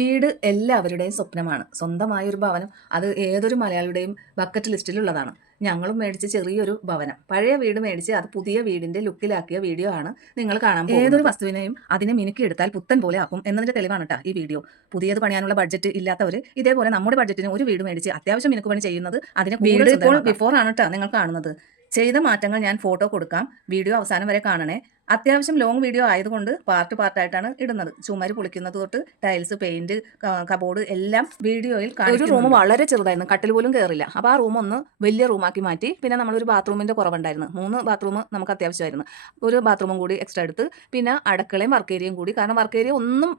വീട് എല്ലാവരുടെയും സ്വപ്നമാണ്. സ്വന്തമായൊരു ഭവനം അത് ഏതൊരു മലയാളിയുടെയും ബക്കറ്റ് ലിസ്റ്റിലുള്ളതാണ്. ഞങ്ങളും മേടിച്ച ചെറിയൊരു ഭവനം. പഴയ വീട് മേടിച്ച് അത് പുതിയ വീടിന്റെ ലുക്കിലാക്കിയ വീഡിയോ ആണ് നിങ്ങൾ കാണാൻ പോകുന്നത്. ഏതൊരു വസ്തുവിനെയും അതിനെ മിനുക്കിയെടുത്താൽ പുത്തൻ പോലെ ആക്കും എന്നതിന്റെ തെളിവാണ് കേട്ടോ ഈ വീഡിയോ. പുതിയത് പണിയാനുള്ള ബഡ്ജറ്റ് ഇല്ലാത്തവർ ഇതേപോലെ നമ്മുടെ ബഡ്ജറ്റിന് ഒരു വീട് മേടിച്ച് അത്യാവശ്യം മിനുക്ക് പണി ചെയ്യുന്നത് അതിനെ വീട് ഇപ്പോൾ ബിഫോർ ആണ് കേട്ടോ നിങ്ങൾ കാണുന്നത്. ചെയ്ത മാറ്റങ്ങൾ ഞാൻ ഫോട്ടോ കൊടുക്കാം. വീഡിയോ അവസാനം വരെ കാണണേ. അത്യാവശ്യം ലോങ് വീഡിയോ ആയതുകൊണ്ട് പാർട്ടായിട്ടാണ് ഇടുന്നത്. ചുമര് പൊളിക്കുന്നത് തൊട്ട് ടൈൽസ്, പെയിന്റ്, കബോർഡ് എല്ലാം വീഡിയോയിൽ ഒരു റൂം വളരെ ചെറുതായിരുന്നു, കട്ടിൽ പോലും കയറില്ല. അപ്പോൾ ആ റൂം ഒന്ന് വലിയ റൂമാക്കി മാറ്റി. പിന്നെ നമ്മളൊരു ബാത്റൂമിന്റെ കുറവുണ്ടായിരുന്നു. 3 ബാത്റൂം നമുക്ക് അത്യാവശ്യമായിരുന്നു. ഒരു ബാത്റൂമും കൂടി എക്സ്ട്രാ എടുത്ത് പിന്നെ അടുക്കളയും വർക്ക് ഏരിയയും കൂടി. കാരണം വർക്ക് ഏരിയ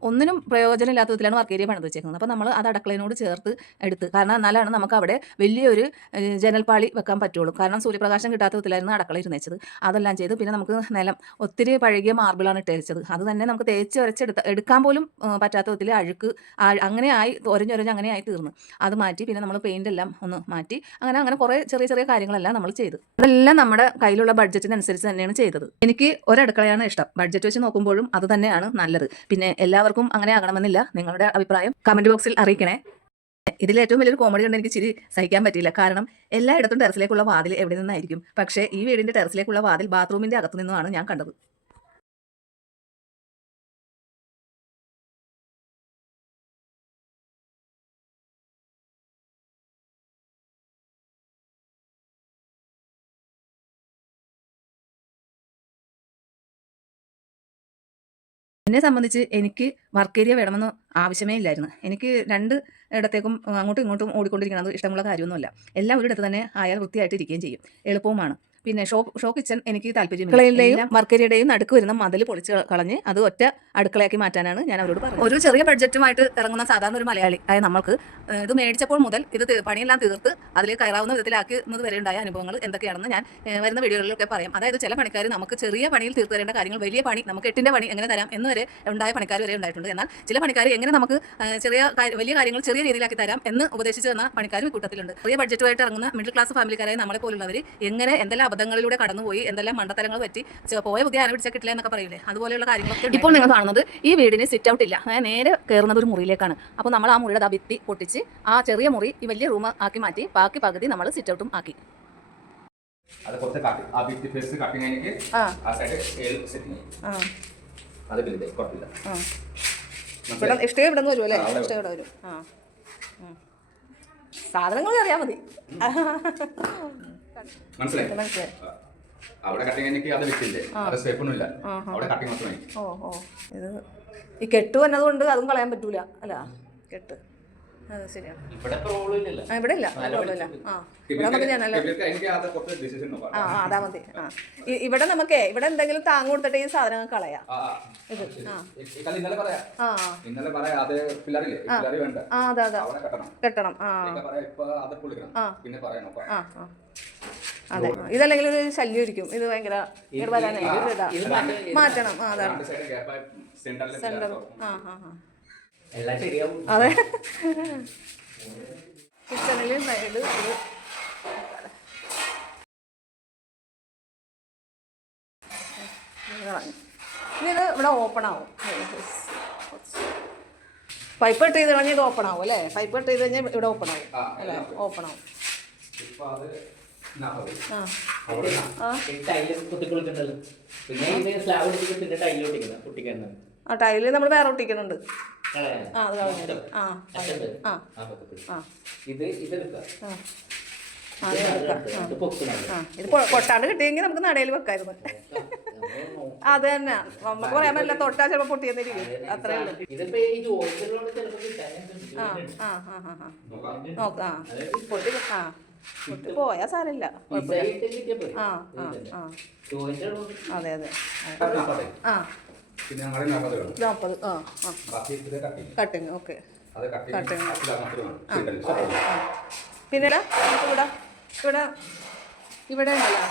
ഒന്നിനും പ്രയോജനമില്ലാത്ത വിധത്തിലാണ് വർക്ക് ഏരിയ പണിത് വെച്ചേക്കുന്നത്. അപ്പോൾ നമ്മൾ അത് അടുക്കളയോട് ചേർത്ത് എടുത്ത്. കാരണം എന്നാലാണ് നമുക്ക് അവിടെ വലിയൊരു ജനൽപ്പാളി വെക്കാൻ പറ്റുള്ളൂ. കാരണം സൂര്യപ്രകാശം കിട്ടാത്ത വിധത്തിലായിരുന്നു അടുക്കള ഇരുന്നേച്ചത്. അതെല്ലാം ചെയ്ത് പിന്നെ നമുക്ക് നിലം ഒത്തിരി പഴകിയ മാർബിളാണ് ഇട്ടേച്ചത്. അത് തന്നെ നമുക്ക് തേച്ച് എടുക്കാൻ പോലും പറ്റാത്ത വിധത്തിൽ അഴുക്ക് അങ്ങനെ ആയി ഒരഞ്ഞൊരഞ്ഞ് അങ്ങനെ ആയി തീർന്നു. അത് മാറ്റി പിന്നെ നമ്മൾ പെയിന്റ് എല്ലാം ഒന്ന് മാറ്റി അങ്ങനെ കുറേ ചെറിയ കാര്യങ്ങളെല്ലാം നമ്മൾ ചെയ്തു. അതെല്ലാം നമ്മുടെ കയ്യിലുള്ള ബഡ്ജറ്റിനനുസരിച്ച് തന്നെയാണ് ചെയ്തത്. എനിക്ക് ഒരടുക്കളയാണ് ഇഷ്ടം. ബഡ്ജറ്റ് വെച്ച് നോക്കുമ്പോഴും അത് തന്നെയാണ് നല്ലത്. പിന്നെ എല്ലാവർക്കും അങ്ങനെ ആകണമെന്നില്ല. നിങ്ങളുടെ അഭിപ്രായം കമന്റ് ബോക്സിൽ അറിയിക്കണേ. ഇതിൽ ഏറ്റവും വലിയൊരു കോമഡി കൊണ്ട് എനിക്ക് ചിരി സഹിക്കാൻ പറ്റിയില്ല. കാരണം എല്ലായിടത്തും ടെറസിലേക്കുള്ള വാതിൽ എവിടെ നിന്നായിരിക്കും. പക്ഷേ ഈ വീടിന്റെ ടെറസിലേക്കുള്ള വാതിൽ ബാത്റൂമിന്റെ അകത്തു നിന്നുമാണ് ഞാൻ കണ്ടത്. എന്നെ സംബന്ധിച്ച് എനിക്ക് വർക്ക് ഏരിയ വേണമെന്ന് ആവശ്യമേ ഇല്ലായിരുന്നു. എനിക്ക് 2 ഇടത്തേക്കും അങ്ങോട്ടും ഇങ്ങോട്ടും ഓടിക്കൊണ്ടിരിക്കുന്നത് ഇഷ്ടമുള്ള കാര്യമൊന്നുമല്ല. എല്ലാം ഒരിടത്ത് തന്നെ ആയാൽ വൃത്തിയായിട്ട് ഇരിക്കുകയും ചെയ്യും, എളുപ്പവുമാണ്. പിന്നെ ഷോ കിച്ചൺ എനിക്ക് താല്പര്യമില്ല. വർക്ക് ഏരിയയുടെയും നടുക്ക് വരുന്ന മതിൽ പൊളിച്ച് കളഞ്ഞ് അത് ഒറ്റ അടുക്കളയാക്കി മാറ്റാനാണ് ഞാൻ അവരോട് പറഞ്ഞത്. ഒരു ചെറിയ ബഡ്ജറ്റുമായിട്ട് ഇറങ്ങുന്ന സാധാരണ ഒരു മലയാളി ആയ നമ്മൾക്ക് ഇത് മേടിച്ചപ്പോൾ മുതൽ ഇത് പണിയെല്ലാം തീർത്ത് അതിൽ കയറാവുന്ന വിധത്തിലാക്കുന്നത് വരെ ഉണ്ടായ അനുഭവങ്ങൾ എന്തൊക്കെയാണെന്ന് ഞാൻ വരുന്ന വീഡിയോകളിലൊക്കെ പറയാം. അതായത് ചില പണിക്കാർ നമുക്ക് ചെറിയ പണിയിൽ തീർത്ത് തരേണ്ട കാര്യങ്ങൾ വലിയ പണി നമുക്ക് 8ന്റെ പണി എങ്ങനെ തരാം എന്ന് വരെ ഉണ്ടായ പണിക്കാർ വരെ ഉണ്ടായിട്ടുണ്ട്. എന്നാൽ ചില പണിക്കാർ എങ്ങനെ നമുക്ക് വലിയ കാര്യങ്ങൾ ചെറിയ രീതിയിലാക്കി തരാം എന്ന് ഉപദേശിച്ചു തന്ന പണിക്കാരും കൂട്ടത്തിലുണ്ട്. ചെറിയ ബഡ്ജറ്റുമായിട്ട് ഇറങ്ങുന്ന മിഡിൽ ക്ലാസ് ഫാമിലിക്കാരായ നമ്മളെ പോലുള്ളവർ എങ്ങനെ എന്തെല്ലാം അബദ്ധങ്ങളിലൂടെ കടന്നുപോയി, എന്തെല്ലാം മണ്ടത്തരങ്ങൾ പറ്റി പോയ ബുദ്ധി ആന പിടിച്ചാൽ കിട്ടില്ല എന്നൊക്കെ പറയില്ലേ, അതുപോലെയുള്ള കാര്യങ്ങളൊക്കെ. ഇപ്പോൾ നിങ്ങൾ കാണുന്നത് ഈ വീടിന് സിറ്റ് ഔട്ട് ഇല്ല. നേരെ കയറുന്നത് ഒരു മുറിയിലേക്കാണ്. അപ്പോൾ നമ്മൾ ആ മുറിയുടെ ഭിത്തി പൊട്ടിച്ച് ആ ചെറിയ മുറി ഈ വലിയ റൂം ആക്കി മാറ്റി ബാക്കി പകുതി നമ്മൾ സിറ്റ് ഔട്ടും ആക്കി. അത് കുറച്ച് കട്ട് ആ ഭിത്തി ഫേസ് കട്ടിങ് ആയിട്ട് ആ സൈഡ് എൽ സെറ്റിംഗ് അത് ബിൽഡ് കുറപ്പില്ല. ഇവിടെ ഇഷ്ടം ഇവിടെ നിന്ന് വരും അല്ലേ? ഇഷ്ടം ഇവിടെ വരും. സാധനങ്ങൾ അറിയാൻ മതി. മനസ്സിലായി. അവിടെ കട്ടിങ് എനിക്ക് അത് വിറ്റില്ലേ, അത് സ്റ്റെപ്പൊന്നുമില്ല, അവിടെ കട്ടിങ് മാത്രമേ. ഇത് ഈ കെട്ട് വന്നതുകൊണ്ട് അതും കളയാൻ പറ്റൂല അല്ല. കെട്ട് അത് ശരിയാണ്. ഇവിടെ ഇല്ല. അതാ മതി. ഇവിടെ നമുക്ക് ഇവിടെ എന്തെങ്കിലും താങ്ങ് കൊടുത്തിട്ട് ഈ സാധനങ്ങൾ കളയാം. കെട്ടണം. അതെ, ഇതല്ലെങ്കിൽ ഒരു ശല്യം ഇരിക്കും. ഇത് ഭയങ്കര മാറ്റണം. അതാണ് സെന്റർ. അതെ, കിച്ചണിൽ സൈഡ് ഇത് ഇവിടെ ഓപ്പൺ ആവും. പൈപ്പ് ഇട്ട് ചെയ്ത് കഴിഞ്ഞാൽ ഇത് ഓപ്പൺ ആവും അല്ലേ? പൈപ്പ് ഇട്ട് ചെയ്ത് കഴിഞ്ഞാൽ ഇവിടെ ഓപ്പൺ ആവും അല്ലേ? ഓപ്പൺ ആവും. ആ ടൈല് നമ്മൾ വേറെ ഒട്ടിക്കുന്നുണ്ട്. ഇത് പൊട്ടാണ്ട് കിട്ടിയെങ്കിൽ നമുക്ക് നടയിൽ വെക്കായിരുന്നു. അത് തന്നെ, നമുക്ക് പറയാൻ പറ്റില്ല. തൊട്ടാ ചിലപ്പോ പൊട്ടിയെന്നിരിക്കും. അത്രേ ഉള്ളൂ. നോക്കാം. പൊട്ടി പോയാ സാരമില്ല, കുഴപ്പമില്ല. അതെ. പിന്നെ 40 കട്ടിങ്. Okay, cutting. പിന്നെ ഇവിടെ ഉണ്ടല്ലോ,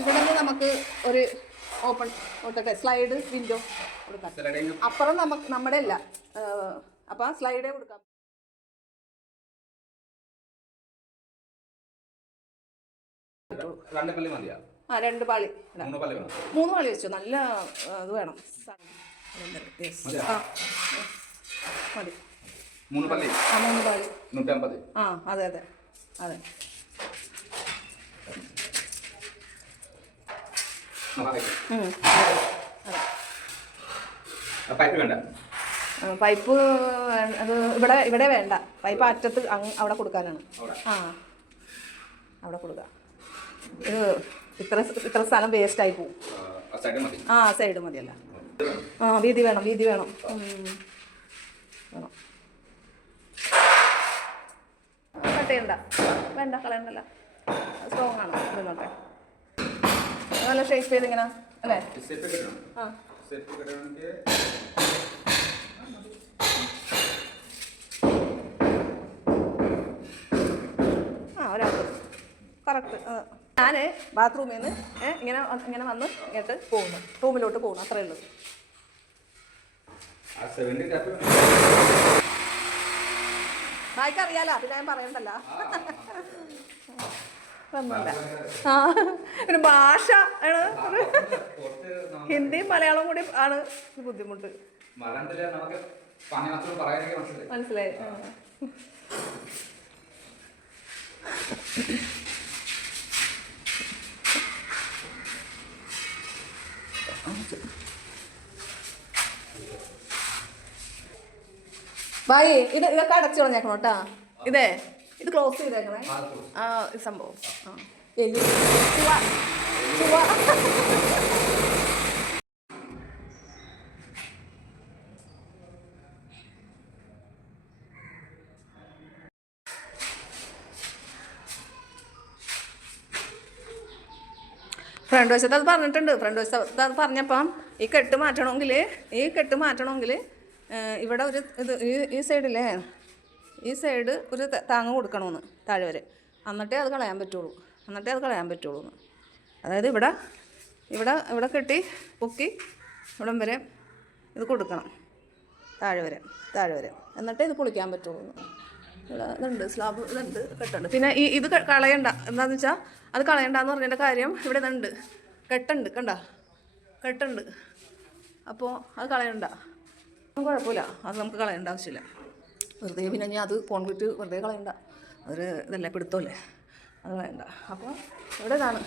ഇവിടെ നമുക്ക് ഒരു ഓപ്പൺ സ്ലൈഡ് വിൻഡോ കൊടുക്കാം. അപ്പുറം നമ്മുടെ അല്ല, അപ്പം സ്ലൈഡേ കൊടുക്കാം. ആ 2 പാളി, 3 പാളി വെച്ചു. നല്ല ഇത് വേണം. മതി. 3 പള്ളി ആ 3 പാളി 150. ആ അതെ അതെ അതെ. നോക്കാം. പൈപ്പ് വേണ്ട. പൈപ്പ് അത് ഇവിടെ വേണ്ട. പൈപ്പ് അറ്റത്ത് അവിടെ കൊടുക്കാനാണ്. ആ അവിടെ കൊടുക്കാം. ഇത് ഇത്ര സ്ഥലം വേസ്റ്റായി പോവും. ആ സൈഡ് മതിയല്ല. ആ വീതി വേണം വേണം. കട്ട് ചെയ്യണ്ട, വേണ്ട, കളയണ്ടല്ല. സ്ട്രോങ് ആണ്. ഇതൊക്കെ നല്ല ഷേപ്പ് ചെയ്ത് ഇങ്ങനെ അല്ലേ? ആ ഒരാൾക്ക് കറക്റ്റ്. ഞാൻ ബാത്റൂമിൽ നിന്ന് ഇങ്ങനെ വന്ന് ഇങ്ങോട്ട് പോകുന്നു, റൂമിലോട്ട് പോകുന്നു, അത്രേ ഉള്ളൂ. ബായിക്കറിയാലോ, പിന്നെ ഞാൻ പറയണ്ടല്ല. ഒന്നുമില്ല. ആ പിന്നെ ഭാഷ ആണ്, ഹിന്ദിയും മലയാളവും കൂടി ആണ് ബുദ്ധിമുട്ട്. മനസ്സിലായി. ബായി ഇതൊക്കെ അടച്ചു കളഞ്ഞേക്കണം കേട്ടാ. ഇത് ക്ലോസ് ചെയ്തേക്കണേ. ആ സംഭവം ഫ്രണ്ട് വശത്ത് അത് പറഞ്ഞിട്ടുണ്ട്. ഫ്രണ്ട് വശത്ത് അത് പറഞ്ഞപ്പം ഈ കെട്ട് മാറ്റണമെങ്കിൽ ഇവിടെ ഒരു ഇത് ഈ സൈഡില്ലേ, ഈ സൈഡ് ഒരു താങ്ങ് കൊടുക്കണമെന്ന് താഴെ വരെ, എന്നിട്ടേ അത് കളയാൻ പറ്റുള്ളൂ. അതായത് ഇവിടെ കെട്ടി പൊക്കി ഇവിടം വരെ ഇത് കൊടുക്കണം, താഴെ വരെ എന്നിട്ടേ ഇത് പൊളിക്കാൻ പറ്റുള്ളൂ. ഇവിടെ ഇതുണ്ട്, സ്ലാബ് ഇതുണ്ട്, കെട്ടുണ്ട്. പിന്നെ ഇത് കളയണ്ട. എന്താണെന്ന് വെച്ചാൽ അത് കളയണ്ടെന്ന് പറഞ്ഞതിൻ്റെ കാര്യം, ഇവിടെ ഇതുണ്ട്, കെട്ടുണ്ട്. അപ്പോൾ അത് കളയണ്ട, കുഴപ്പമില്ല. അത് നമുക്ക് കളയേണ്ട ആവശ്യമില്ല. വെറുതെ പിന്നെ ഞാൻ അത് കോൺക്രീറ്റ് വെറുതെ കളയണ്ട, അതൊരു ഇതല്ലേ, പിടുത്തമല്ലേ, അത് കളയണ്ട. അപ്പോൾ ഇവിടെ ഇതാണ്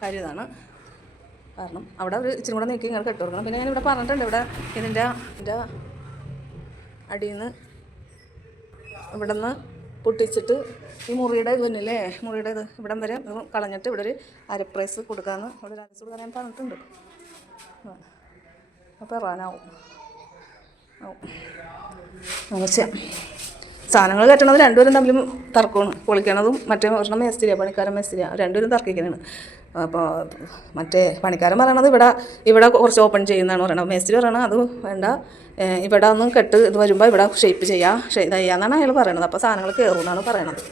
കാര്യം, ഇതാണ് കാരണം. അവിടെ ഒരു ഇച്ചിരി കൂടെ നീക്കി ഇങ്ങനെ കെട്ട് കൊടുക്കണം. പിന്നെ ഞാനിവിടെ പറഞ്ഞിട്ടുണ്ട്, ഇവിടെ ഇതിൻ്റെ അടിയിൽ നിന്ന് ഇവിടെ നിന്ന് പൊട്ടിച്ചിട്ട് ഈ മുറിയുടെ ഇത് തന്നെയല്ലേ, മുറിയുടെ ഇത് ഇവിടം വരെ കളഞ്ഞിട്ട് ഇവിടെ ഒരു അരപ്രൈസ് കൊടുക്കാമെന്ന് ഇവിടെ ഒരു അരച്ച് കൊടുക്കാൻ ഞാൻ പറഞ്ഞിട്ടുണ്ട്. അപ്പോൾ ഇറാനാവും ചെയ്യാം. സാധനങ്ങൾ കെട്ടണത് രണ്ടുപേരും തമ്മിലും തർക്കമാണ്. പൊളിക്കണതും മറ്റേ ഒരെണ്ണം മേസ്തിരിയാണ്, പണിക്കാരൻ മേസ്തിരിയാണ്, രണ്ടുപേരും തർക്കിക്കുന്നതാണ്. അപ്പോൾ മറ്റേ പണിക്കാരൻ പറയണത് ഇവിടെ കുറച്ച് ഓപ്പൺ ചെയ്യുന്നതാണ് പറയണത്. മേസ്തിരി പറയണത് അത് വേണ്ട, ഇവിടെ ഒന്നും കെട്ട് ഇത് വരുമ്പോൾ ഇവിടെ ഷേപ്പ് ചെയ്യാമെന്നാണ് അയാൾ പറയണത്. അപ്പോൾ സാധനങ്ങൾ കയറുമെന്നാണ് പറയണത്,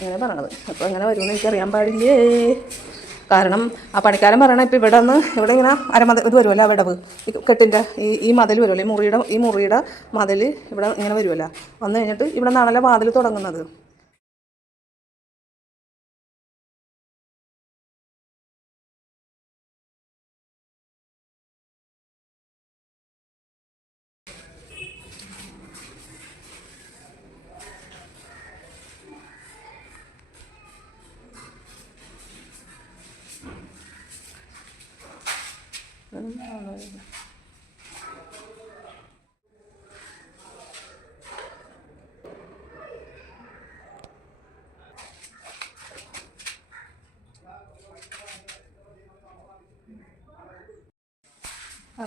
അങ്ങനെ പറയണത്. അപ്പോൾ എങ്ങനെ വരുമെന്ന് എനിക്കറിയാൻ പാടില്ലേ. കാരണം ആ പണിക്കാരൻ പറയണത് ഇപ്പോൾ ഇവിടെ ഇങ്ങനെ ഇത് വരുമല്ലോ, വിടവ്, കെട്ടിൻ്റെ ഈ മതിൽ വരുമല്ലോ, ഈ മുറിയുടെ മതിൽ ഇവിടെ ഇങ്ങനെ വരുമല്ലോ. വന്നു കഴിഞ്ഞിട്ട് ഇവിടെ നിന്നാണല്ലോ വാതിൽ തുടങ്ങുന്നത്.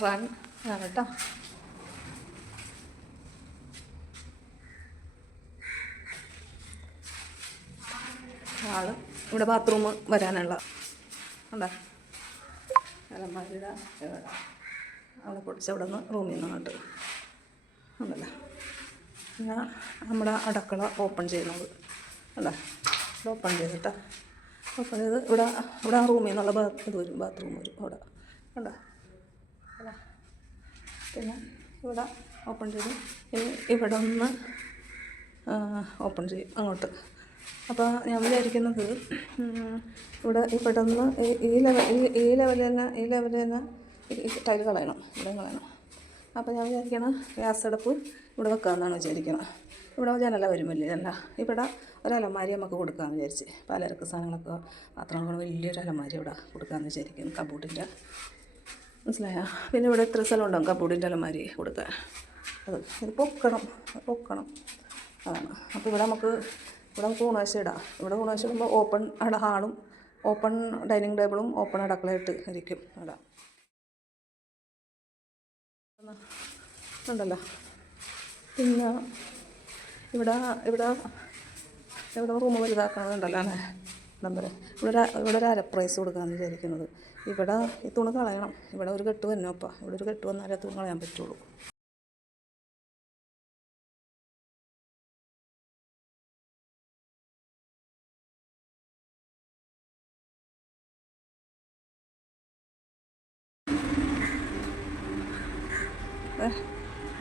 റൺ ആണ് കേട്ടോ. ആള് ഇവിടെ ബാത്റൂം വരാനുള്ള ഉണ്ടോ, അലമാരിയുടെ അവിടെ പൊടിച്ച് അവിടെ നിന്ന് റൂമിൽ നിന്ന് അങ്ങോട്ട് ഉണ്ടല്ലോ. പിന്നെ നമ്മുടെ അടുക്കള ഓപ്പൺ ചെയ്യുന്നത് അല്ലേ, ഇവിടെ ഓപ്പൺ ചെയ്തിട്ട് ഇവിടെ ആ റൂമിൽ നിന്നുള്ള ഇത് വരും, ബാത്റൂം വരും അവിടെ ഉണ്ടോ. പിന്നെ ഇവിടെ ഓപ്പൺ ചെയ്ത് ഇനി ഇവിടെ ഒന്ന് ഓപ്പൺ ചെയ്യും അങ്ങോട്ട്. അപ്പോൾ ഞാൻ വിചാരിക്കുന്നത് ഇവിടെ നിന്ന് ഈ ലെവലിൽ തന്നെ ടൈൽ കളയണം, ഇവിടെ കളയണം. അപ്പോൾ ഞാൻ വിചാരിക്കണം ഗ്യാസ് അടുപ്പ് ഇവിടെ വെക്കാമെന്നാണ് വിചാരിക്കണം. ഇവിടെ ജനല വരുമല്ലേ ജനല. ഇവിടെ ഒരു അലമാരി നമുക്ക് കൊടുക്കാമെന്ന് വിചാരിച്ച്. പലചരക്ക് സാധനങ്ങളൊക്കെ പാത്രങ്ങളൊക്കെ വലിയൊരു അലമാരി ഇവിടെ കൊടുക്കാമെന്ന് വിചാരിക്കുന്നു. കബോർഡിൻ്റെ മനസ്സിലായോ? പിന്നെ ഇവിടെ എത്ര സ്ഥലം ഉണ്ടാകും കബോർഡിൻ്റെ അലമാരി കൊടുക്കാൻ. ഇത് പൊക്കണം അതാണ്. അപ്പോൾ ഇവിടെ നമുക്ക് ഊണാശ ഇടാം. ഇവിടെ ഊണാശ ഇടുമ്പോൾ ഓപ്പൺ ഹാളും ഓപ്പൺ ഡൈനിങ് ടേബിളും ഓപ്പൺ അടുക്കളയായിട്ട് ഇരിക്കും ഇവിടെ ഉണ്ടല്ലോ. പിന്നെ ഇവിടെ റൂം വലുതാക്കണതുണ്ടല്ലോ അല്ലേ നമ്പർ. ഇവിടെ ഒരു അരപ്രൈസ് കൊടുക്കാമെന്ന് വിചാരിക്കുന്നത്. ഇവിടെ ഈ തുണി കളയണം. ഇവിടെ ഒരു കെട്ട് വരണം. അപ്പം ഇവിടെ ഒരു കെട്ട് വന്നാലേ തുണി കളയാൻ പറ്റുള്ളൂ.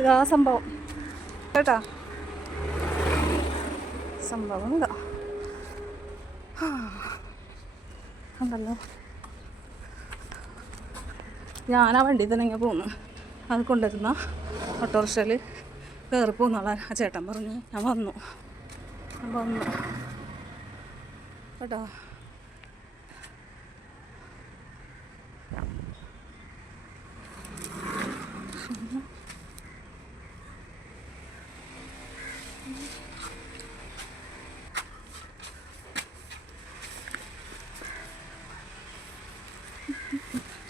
ഇതാ സംഭവം കേട്ടാ. സംഭവം ഇതാ ഉണ്ടല്ലോ. ഞാൻ ആ വണ്ടിയിൽ തന്നെ ഇങ്ങനെ പോന്നു. അത് കൊണ്ടുവരുന്ന ഓട്ടോറിക്ഷയിൽ കയറി പോകുന്നുള്ള ആ ചേട്ടൻ പറഞ്ഞു. ഞാൻ വന്നു കേട്ടോ.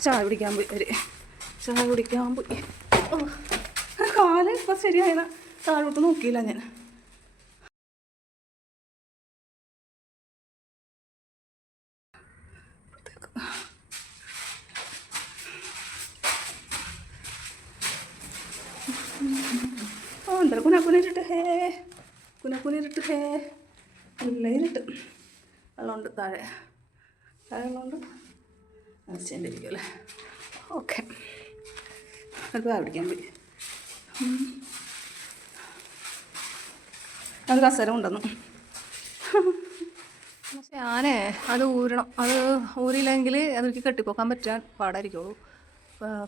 ചായ കുടിക്കാൻ പോയി. കാല് ഇപ്പം ശരിയായ താഴോട്ട് നോക്കിയില്ല ഞാൻ. എന്താ കുനക്കുനിട്ട് നല്ല ഇരുട്ട്. വെള്ളമുണ്ട് താഴെ വെള്ളമുണ്ട്. അരച്ചേൻ്റെ ഇരിക്കുമല്ലേ. ഓക്കെ അത് പിടിക്കാൻ പോയി. അത് കസേര ഉണ്ടെന്നു. പക്ഷേ അത് ഊരണം. അത് ഊരിയില്ലെങ്കിൽ അതെനിക്ക് കെട്ടിപ്പോക്കാൻ പറ്റാൻ പാടായിരിക്കുള്ളൂ.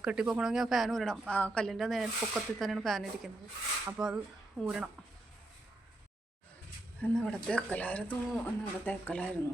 കെട്ടിപ്പോക്കണമെങ്കിൽ ആ ഫാൻ ഊരണം. ആ കല്ലിൻ്റെ പൊക്കത്തിൽ തന്നെയാണ് ഫാൻ ഇരിക്കുന്നത്. അപ്പോൾ അത് ഊരണം. എന്നവിടെ തേക്കലായിരുന്നു.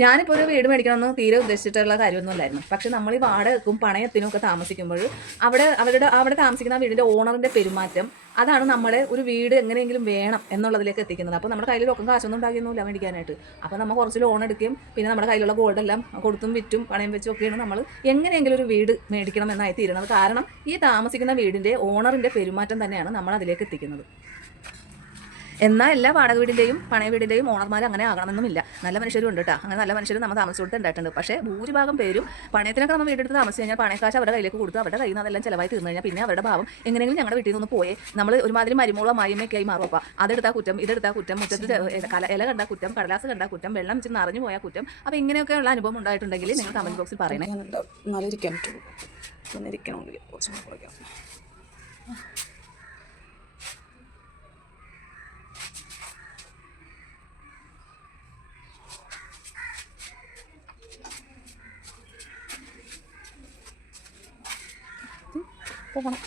ഞാനിപ്പോൾ ഒരു വീട് മേടിക്കണമെന്ന് തീരെ ഉദ്ദേശിച്ചിട്ടുള്ള കാര്യമൊന്നുമില്ലായിരുന്നു. പക്ഷെ നമ്മൾ ഈ വാടകയ്ക്കും പണയത്തിനും ഒക്കെ താമസിക്കുമ്പോൾ അവിടെ താമസിക്കുന്ന വീടിൻ്റെ ഓണറിൻ്റെ പെരുമാറ്റം അതാണ് നമ്മളെ ഒരു വീട് എങ്ങനെയെങ്കിലും വേണം എന്നുള്ളതിലേക്ക് എത്തിക്കുന്നത്. അപ്പോൾ നമ്മുടെ കയ്യിൽ ഒക്കെ കാശൊന്നും ഉണ്ടാകുന്നില്ല മേടിക്കാനായിട്ട്. അപ്പോൾ നമ്മൾ കുറച്ച് ലോൺ എടുക്കുകയും പിന്നെ നമ്മുടെ കയ്യിലുള്ള ഗോൾഡെല്ലാം കൊടുത്തും വിറ്റും പണയം വെച്ചും ഒക്കെയാണ് നമ്മൾ എങ്ങനെയെങ്കിലും ഒരു വീട് മേടിക്കണം എന്നായി തീരുന്നത്. കാരണം ഈ താമസിക്കുന്ന വീടിൻ്റെ ഓണറിൻ്റെ പെരുമാറ്റം തന്നെയാണ് നമ്മൾ അതിലേക്ക് എത്തിക്കുന്നത്. എന്നാൽ എല്ലാ വാടക വീടിൻ്റെയും പണയ വീടിൻ്റെയും ഓണർമാർ അങ്ങനെ ആകണമെന്നുമില്ല. നല്ല മനുഷ്യരും ഉണ്ട് കേട്ടോ. അങ്ങനെ നല്ല മനുഷ്യരും നമ്മൾ താമസിച്ചു ഉണ്ടായിട്ടുണ്ട്. പക്ഷേ ഭൂരിഭാഗം പേരും പണയത്തിനൊക്കെ നമ്മൾ വീടെടുത്ത് താമസിച്ച് കഴിഞ്ഞാൽ പണയക്കാശ് അവരുടെ കയ്യിലേക്ക് കൊടുത്ത് അവരുടെ കയ്യിൽ നിന്ന് അതെല്ലാം ചിലവായി തീർന്നു കഴിഞ്ഞാൽ പിന്നെ അവരുടെ ഭാവം എങ്ങനെയെങ്കിലും ഞങ്ങളുടെ വീട്ടിൽ നിന്ന് പോയേ നമ്മൾ ഒരുമാതിരി മരുമോളോ മായമ്മയൊക്കെയായി മാറും. അപ്പോൾ അതെടുത്താൽ കുറ്റം, ഇതെടുത്താൽ കുറ്റം, മുറ്റത്ത് ഇല കണ്ടാൽ കുറ്റം, കടലാസ് കണ്ടാൽ കുറ്റം, വെള്ളം വെച്ച് നിറഞ്ഞു പോയാൽ കുറ്റം. അപ്പോൾ ഇങ്ങനെയൊക്കെയുള്ള അനുഭവം ഉണ്ടായിട്ടുണ്ടെങ്കിൽ നിങ്ങൾ കമൻറ്റ് ബോക്സിൽ പറയണേ. നല്ലിരിക്കാൻ പറ്റുള്ളൂ. ഇരിക്കണമെങ്കിൽ പോകണം.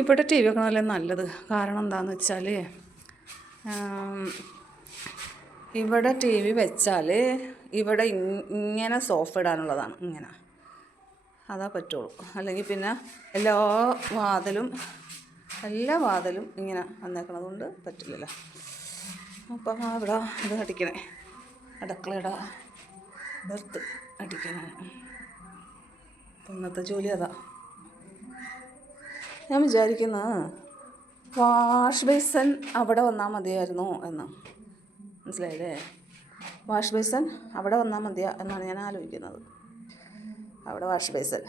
ഇവിടെ ടി വി വെക്കണമല്ലേ നല്ലത്. കാരണം എന്താണെന്ന് വെച്ചാൽ ഇവിടെ ടി വി വെച്ചാൽ ഇവിടെ ഇങ്ങനെ സോഫ ഇടാനുള്ളതാണ്, ഇങ്ങനെ അതാ പറ്റുള്ളൂ. അല്ലെങ്കിൽ പിന്നെ എല്ലാ വാതിലും ഇങ്ങനെ വന്നേക്കണത് കൊണ്ട് പറ്റില്ലല്ലോ. അപ്പം ഇവിടെ ഇത് അടിക്കണേ, അടുക്കളയുടെ ബെർത്ത് അടിക്കണേ. ഇന്നത്തെ ജോലി അതാ. ഞാൻ വിചാരിക്കുന്നത് വാഷ് ബേസൻ അവിടെ വന്നാൽ മതിയായിരുന്നു എന്ന്. മനസ്സിലായില്ലേ? വാഷ് ബേസൻ അവിടെ വന്നാൽ മതിയാ എന്നാണ് ഞാൻ ആലോചിക്കുന്നത്. അവിടെ വാഷ് ബേസൻ,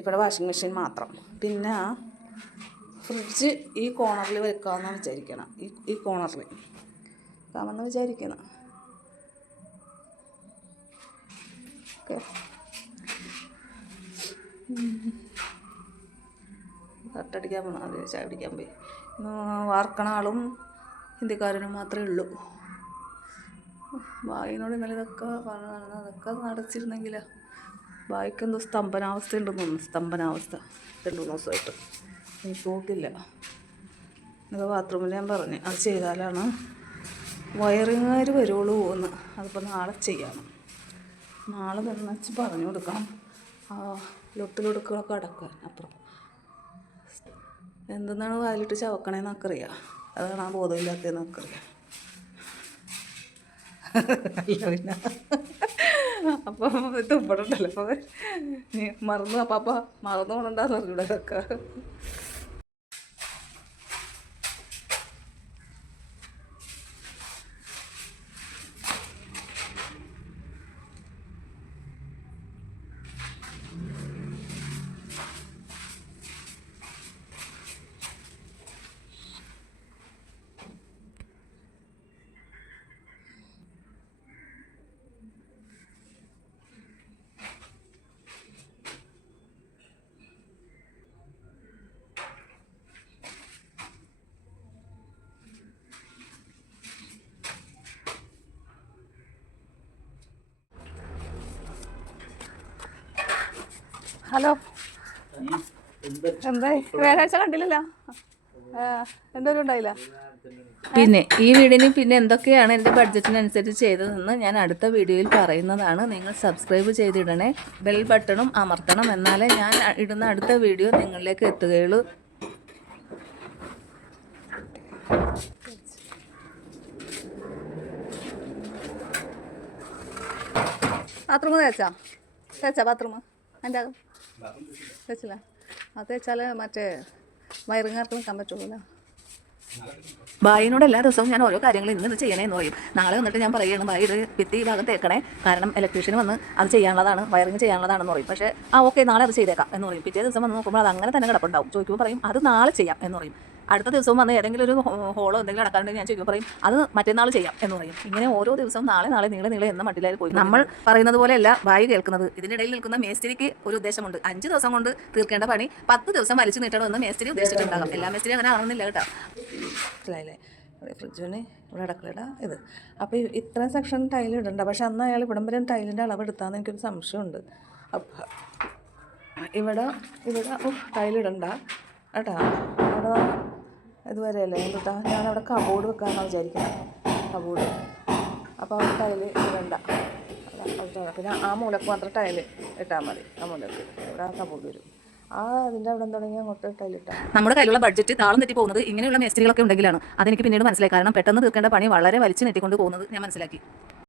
ഇവിടെ വാഷിംഗ് മെഷീൻ മാത്രം. പിന്നെ ഫ്രിഡ്ജ് ഈ കോർണറിൽ വെക്കാമെന്ന് വിചാരിക്കണം. ഈ കോർണറിൽ വെക്കാമെന്ന് വിചാരിക്കണം. ഓക്കെ, തട്ടടിക്കാൻ പോകണം. അത് ചായ പിടിക്കാൻ പോയി. വാർക്കണ ആളും ഹിന്ദിക്കാരനും മാത്രമേ ഉള്ളൂ. ബായിനോട് ഇന്നലെ ഇതൊക്കെ പറഞ്ഞതാണ്. അതൊക്കെ നടച്ചിരുന്നെങ്കിലോ. ബായിക്ക് എന്തോ സ്തംഭനാവസ്ഥ ഉണ്ടെന്ന് തോന്നുന്നു. സ്തംഭനാവസ്ഥ 2-3 ദിവസമായിട്ട് എനിക്ക് നോക്കില്ല. ഇതൊക്കെ ബാത്റൂമിൽ ഞാൻ പറഞ്ഞു അത് ചെയ്താലാണ് വയറിങ്ങുകാർ വരുള്ളൂ എന്ന്. അതിപ്പോൾ നാളെ ചെയ്യണം. നാളെ വന്ന് പറഞ്ഞു കൊടുക്കണം. ലൊട്ടിലൊടുക്കുകളൊക്കെ അടക്കാൻ. അപ്പുറം എന്തെന്നാണ് വായിലിട്ട് ചവക്കണേന്നൊക്കെ അറിയാം. അതാണ് ആ ബോധമില്ലാത്തതെന്നൊക്കെ അറിയാം. അല്ല പിന്നെ അപ്പം തുപ്പടുണ്ടല്ലോ. അപ്പോൾ നീ മറന്നു അപ്പം മറന്നു പോകണ്ടാന്ന് പറഞ്ഞൂടെ അതൊക്കെ. ഹലോ, എന്തായി? വ്യാഴാഴ്ച കണ്ടില്ലല്ലോ, എന്തോരും ഉണ്ടായില്ല. പിന്നെ ഈ വീടിന് പിന്നെ എന്തൊക്കെയാണ് എൻ്റെ ബഡ്ജറ്റിനനുസരിച്ച് ചെയ്തതെന്ന് ഞാൻ അടുത്ത വീഡിയോയിൽ പറയുന്നതാണ്. നിങ്ങൾ സബ്സ്ക്രൈബ് ചെയ്തിടണേ, ബെൽ ബട്ടണും അമർത്തണം. എന്നാലേ ഞാൻ ഇടുന്ന അടുത്ത വീഡിയോ നിങ്ങളിലേക്ക് എത്തുകയുള്ളൂ. ബാത്റൂം തേച്ചാ ബാത്റൂം അതിൻ്റെ തേച്ചില്ല. അത് തേച്ചാൽ മറ്റേ വയറിങ്ങാർക്ക് നിൽക്കാൻ പറ്റുള്ളൂ. ബായിനോട് എല്ലാ ദിവസവും ഞാൻ ഓരോ കാര്യങ്ങൾ ഇന്ന് ചെയ്യണേന്ന് പറയും. നാളെ വന്നിട്ട് ഞാൻ പറയുകയാണ്, ബായി ഇത് ഭിത്തി ഭാഗം തേക്കണേ, കാരണം ഇലക്ട്രീഷ്യന് വന്ന് അത് ചെയ്യാനുള്ളതാണ്, വയറിങ് ചെയ്യാനുള്ളതാണെന്ന് പറയും. പക്ഷേ ഓക്കെ നാളെ അത് ചെയ്തേക്കാം എന്ന് പറയും. പിറ്റേ ദിവസം വന്ന് നോക്കുമ്പോൾ അത് അങ്ങനെ തന്നെ കിടപ്പുണ്ടാവും. ചോദിക്കുമ്പോൾ പറയും അത് നാളെ ചെയ്യാം എന്ന് പറയും. അടുത്ത ദിവസവും വന്ന് ഏതെങ്കിലും ഒരു ഹോളോ എന്തെങ്കിലും അടക്കാനുണ്ടെങ്കിൽ ഞാൻ ചോദിക്കുമ്പോൾ പറയും അത് മറ്റന്നാൾ ചെയ്യാം എന്ന് പറയും. ഇങ്ങനെ ഓരോ ദിവസവും നാളെ നീളെ എന്ന മട്ടിലായി പോയി. നമ്മൾ പറയുന്നത് പോലെയല്ല ബായി കേൾക്കുന്നത്. ഇതിനിടയിൽ നിൽക്കുന്ന മേസ്തിരിക്ക് ഒരു ഉദ്ദേശമുണ്ട്. 5 ദിവസം കൊണ്ട് തീർക്കേണ്ട പണി 10 ദിവസം വലിച്ചു നീട്ടണമെന്ന് മേസ്തിരി ഉദ്ദേശിച്ചിട്ടുണ്ടാകും. എല്ലാ മേസ്തിരി അങ്ങനെ ആവണമെന്നില്ല കേട്ടോ. മനസ്സിലായില്ലേ? ഇവിടെ ഫ്രിഡ്ജിന്, ഇവിടെ അടുക്കളയുടെ ഇത്. അപ്പോൾ ഇത്രയും സെക്ഷൻ ടൈൽ ഇടണ്ട. പക്ഷെ അന്ന് അയാൾ ഇവിടം വരെ ടൈലിൻ്റെ അളവ് എടുത്താന്ന് എനിക്കൊരു സംശയമുണ്ട്. അപ്പം ഇവിടെ ടൈലിടണ്ട കേട്ടോ. അവിടെ ഇതുവരെ അല്ലേ എന്താ ഞാനവിടെ കബോർഡ് വെക്കാമെന്നാണ് വിചാരിക്കുന്നത്. കബോർഡ് അപ്പോൾ അവിടെ ടൈല് ഇടണ്ട. പിന്നെ ആ മൂലക്ക് മാത്രം ടൈല് ഇട്ടാൽ മതി. ആ മൂലക്ക് ഇവിടെ ആ കബോർഡ് വരും. അതിൻ്റെ അവിടെ തുടങ്ങി അങ്ങോട്ട് ടൈലിട്ടാൽ. നമ്മുടെ കയ്യിലുള്ള ബഡ്ജറ്റ് താളം തെറ്റി പോകുന്നത് ഇങ്ങനെയുള്ള മേസ്ത്രികളൊക്കെ ഉണ്ടെങ്കിലാണ്. അതെനിക്ക് പിന്നീട് മനസ്സിലായി. കാരണം പെട്ടെന്ന് തീർക്കേണ്ട പണി വളരെ വലിച്ചു നെട്ടിക്കൊണ്ട് പോകുന്നത് ഞാൻ മനസ്സിലാക്കി.